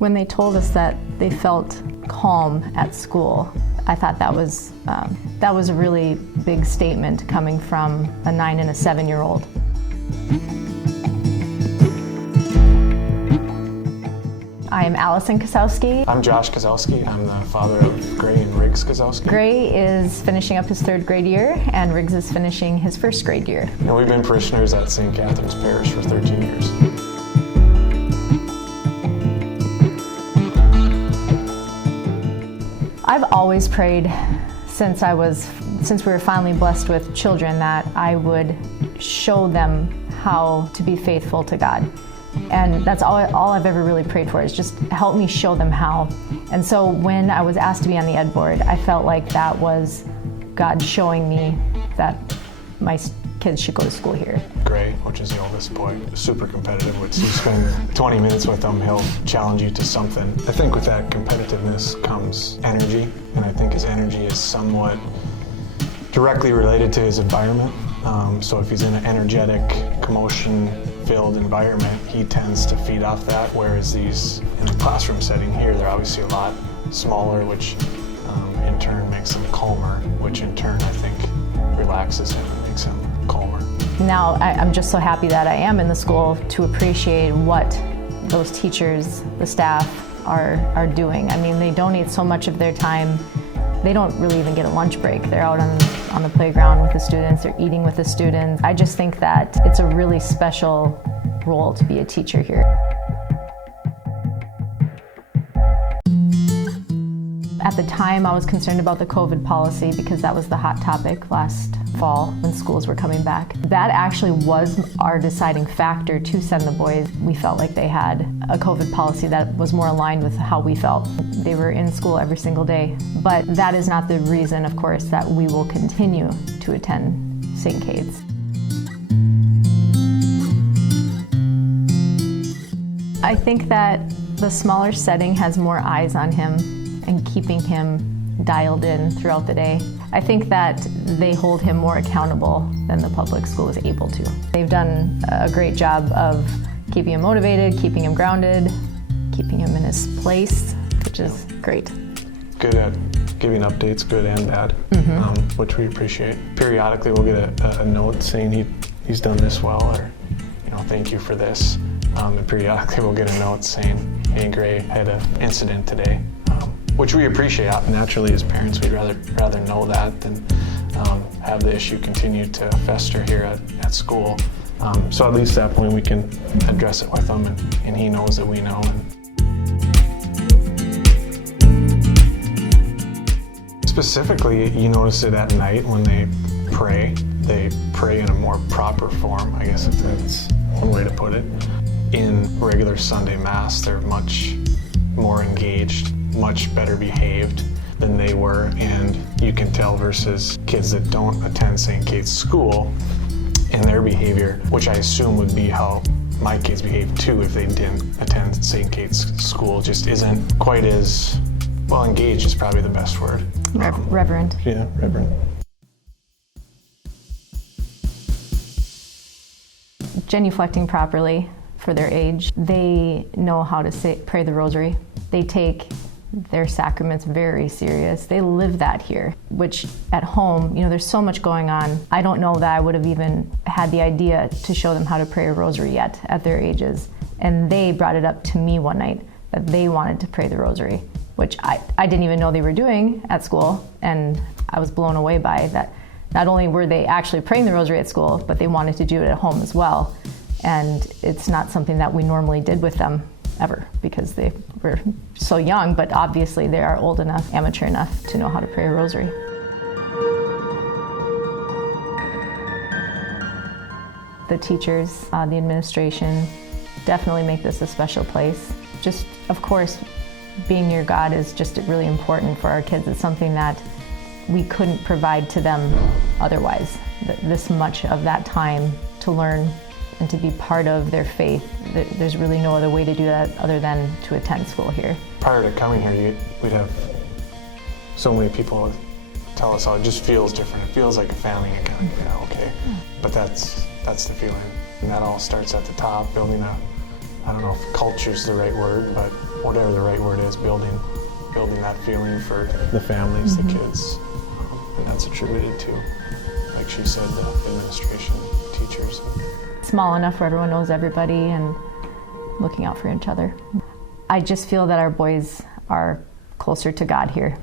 When they told us that they felt calm at school, I thought that was a really big statement coming from a 9 and a 7-year-old. I am Alison Kasowski. I'm Josh Kasowski. I'm the father of Gray and Riggs Kasowski. Gray is finishing up his 3rd grade year, and Riggs is finishing his 1st grade year. And we've been parishioners at St. Catherine's Parish for 13 years. I've always prayed since we were finally blessed with children that I would show them how to be faithful to God. And that's all I've ever really prayed for, is just help me show them how. And so when I was asked to be on the ed board, I felt like that was God showing me that my kids should go to school here. Gray, which is the oldest boy, super competitive. Once you spend 20 minutes with him, he'll challenge you to something. I think with that competitiveness comes energy, and I think his energy is somewhat directly related to his environment. So if he's in an energetic, commotion-filled environment, he tends to feed off that, whereas these, in a classroom setting here, they're obviously a lot smaller, which in turn makes him calmer, which in turn I think relaxes him and makes him calmer. Now I'm just so happy that I am in the school to appreciate what those teachers, the staff, are doing. I mean, they donate so much of their time. They don't really even get a lunch break. They're out on the playground with the students, they're eating with the students. I just think that it's a really special role to be a teacher here. At the time, I was concerned about the COVID policy because that was the hot topic last fall when schools were coming back. That actually was our deciding factor to send the boys. We felt like they had a COVID policy that was more aligned with how we felt. They were in school every single day, but that is not the reason, of course, that we will continue to attend St. Kate's. I think that the smaller setting has more eyes on him and keeping him dialed in throughout the day. I think that they hold him more accountable than the public school is able to. They've done a great job of keeping him motivated, keeping him grounded, keeping him in his place, which is great. Good at giving updates, good and bad, which we appreciate. Periodically we'll get a note saying he's done this well, or thank you for this. And periodically we'll get a note saying, hey, Gray had an incident today, which we appreciate. Naturally, as parents, we'd rather know that than have the issue continue to fester here at school. So at least at that point we can address it with him, and he knows that we know. Specifically, you notice it at night when they pray. They pray in a more proper form, I guess if that's one way to put it. In regular Sunday Mass, they're much more engaged, much better behaved than they were, and you can tell versus kids that don't attend St. Kate's school and their behavior, which I assume would be how my kids behave too if they didn't attend St. Kate's school, just isn't quite as, well, engaged is probably the best word. Reverent. Yeah, reverent. Genuflecting properly for their age. They know how to pray the rosary. They take their sacraments very serious. They live that here, which at home, there's so much going on. I don't know that I would have even had the idea to show them how to pray a rosary yet at their ages. And they brought it up to me one night that they wanted to pray the rosary, which I didn't even know they were doing at school. And I was blown away by that. Not only were they actually praying the rosary at school, but they wanted to do it at home as well. And it's not something that we normally did with them ever, because they were so young, but obviously they are old enough, amateur enough to know how to pray a rosary. The teachers, the administration definitely make this a special place. Just, of course, being near God is just really important for our kids. It's something that we couldn't provide to them otherwise. This much of that time to learn and to be part of their faith, there's really no other way to do that other than to attend school here. Prior to coming here, we'd have so many people tell us how it just feels different. It feels like a family again. Okay. But that's the feeling. And that all starts at the top, building a I don't know if culture's the right word, but whatever the right word is, building that feeling for the families, the kids. And that's attributed to, like she said, the administration, teachers. Small enough where everyone knows everybody and looking out for each other. I just feel that our boys are closer to God here.